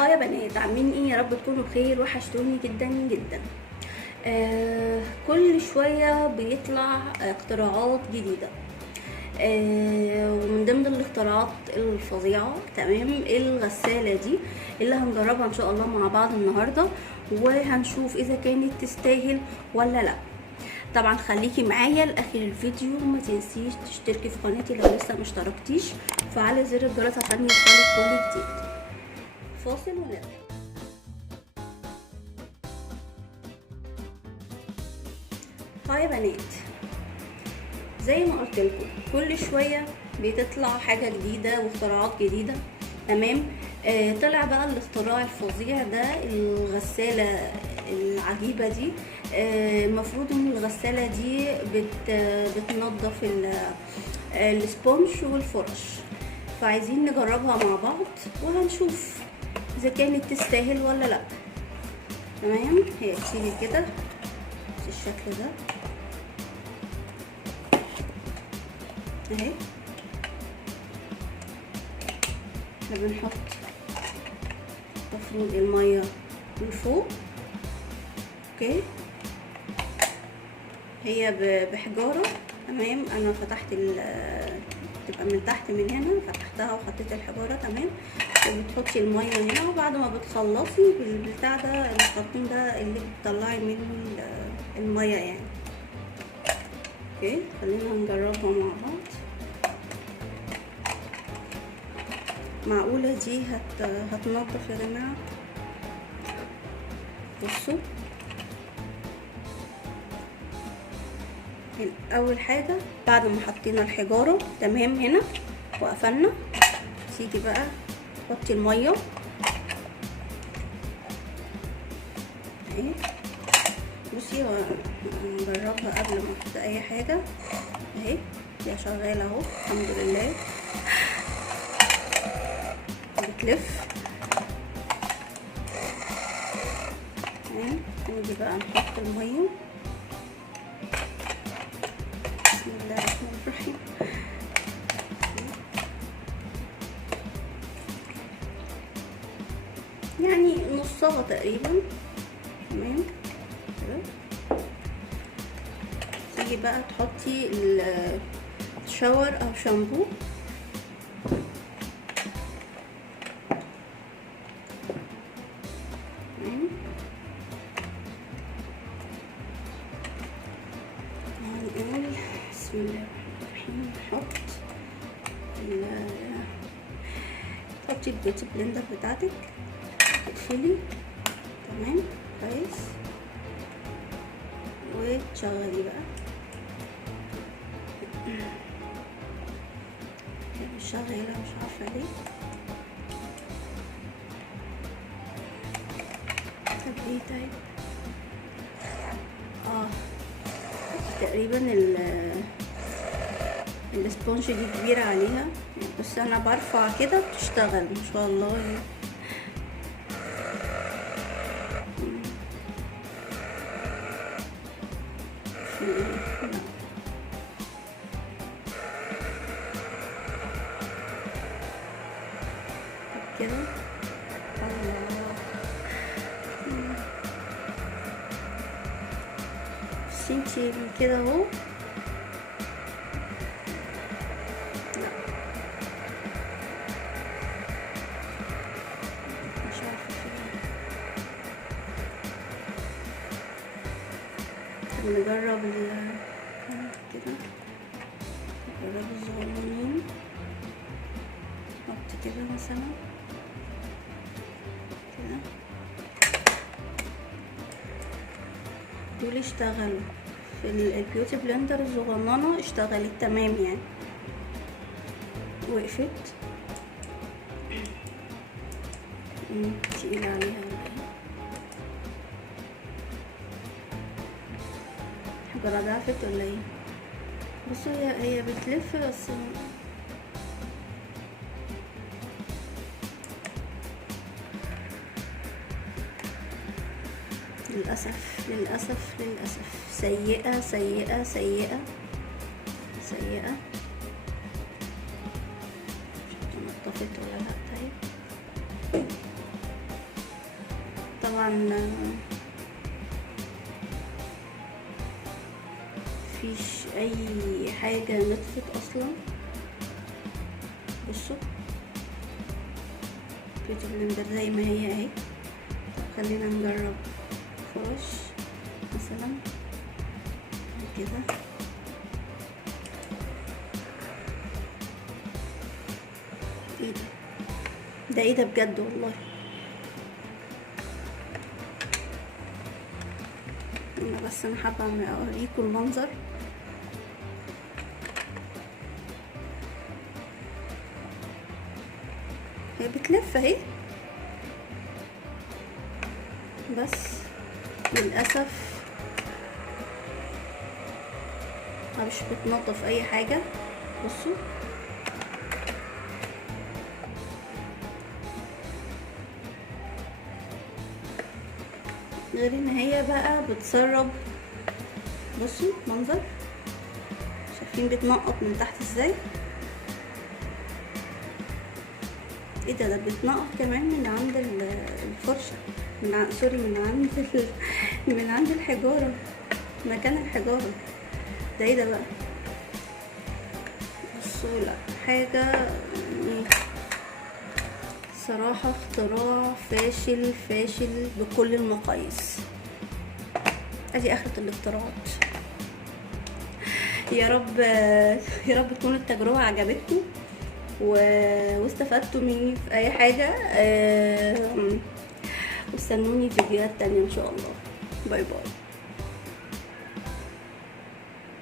هاي يا بنات، عاملين ايه؟ يا رب تكونوا بخير. وحشتوني جدا جدا. كل شوية بيطلع اختراعات جديدة. ومن ضمن الاختراعات الفظيعة تمام الغسالة دي اللي هنجربها ان شاء الله مع بعض النهاردة، وهنشوف اذا كانت تستاهل ولا لا. طبعا خليكي معايا لاخر الفيديو، وما تنسيش تشتركي في قناتي لو لسه مشتركتيش، فعلى زر الجرس عشان يوصلك كل جديد. فاصل ونرجع. هاي يا بنات، زي ما قلت لكم كل شويه بتطلع حاجه جديده واختراعات جديده. تمام. طلع بقى الاختراع الفظيع ده، الغساله العجيبه دي. المفروض ان الغساله دي بتنظف السبونج والفرش، فعايزين نجربها مع بعض وهنشوف اذا كانت تستاهل ولا لا. تمام. هي بتيجي كده بالشكل ده اهي. احنا بنحط مفروض الميه من فوق. اوكي. هي بحجاره. تمام. انا فتحت تبقى من تحت، من هنا فتحتها وحطيت الحجاره. تمام. وبتحطي الميه هنا، وبعد ما بتخلصي بالبتاع ده الخرطوم ده اللي بتطلعي منه الميه يعني. اوكي. خلينا نجربها مع بعض. معقولة دي هتنضف يا جماعة؟ بصوا، اول حاجة بعد ما حطينا الحجارة تمام هنا وقفلنا، تيجي بقى تحطي المية اهي. بصي هنجربها قبل ما احط اي حاجة اهي. هي شغالة اهو الحمد لله، بتلف. تمام. نيجي بقى نحط المية. بسم الله الرحمن الرحيم. يعني نصها تقريبا. تمام كده. تيجي بقى تحطي الشاور او شامبو. نقول بسم الله الرحمن الرحيم. تحطي البيوتي بلندر بتاعتك، تقفلي. تمام كويس. وتشغلي بقى. مش شغالة، مش عارفة ليه. طب ايه؟ طيب تقريبا الاسبونج دي كبيرة عليها، بس انا برفع كده بتشتغل ما شاء الله. كده الله. بس انتي كده اهو. مش عارفة نجرب كده. نجرب الصغننين. نحط كده مثلا كده. دول اشتغلوا في البيوتي بلندر الصغننة، اشتغلت تمام يعني، وقفت. تقيل عليها ولا ايه؟ الحجارة ضعفت ولا ايه؟ بصوا هي بتلف بس للأسف للأسف للأسف سيئة سيئة سيئة سيئة. نطفت ولا لا؟ طيب طبعا مفيش اي حاجة نطفت اصلا. بصوا بيوتي بلندر زي ما هي اهي. خلينا نجرب فرش مثلا كده. ايه ده ايه ده بجد والله. انا حابه اوريكم المنظر. هي بتلف اهي، بس للاسف مش بتنظف اي حاجه. بصوا غير ان هي بقى بتسرب. بصوا منظر، شايفين بتنقط من تحت ازاي. ايه ده بتنقط كمان من عند الفرشه، سوري من عند الحجاره، مكان الحجاره ده. ايه ده بقى. بصوا لا حاجه يعني صراحه اختراع فاشل فاشل بكل المقاييس. ادي اخرة الاختراعات. يا رب تكون التجربة عجبتكم واستفدتوا مني في اي حاجة. واستنوني فيديوهات تانية ان شاء الله. باي باي.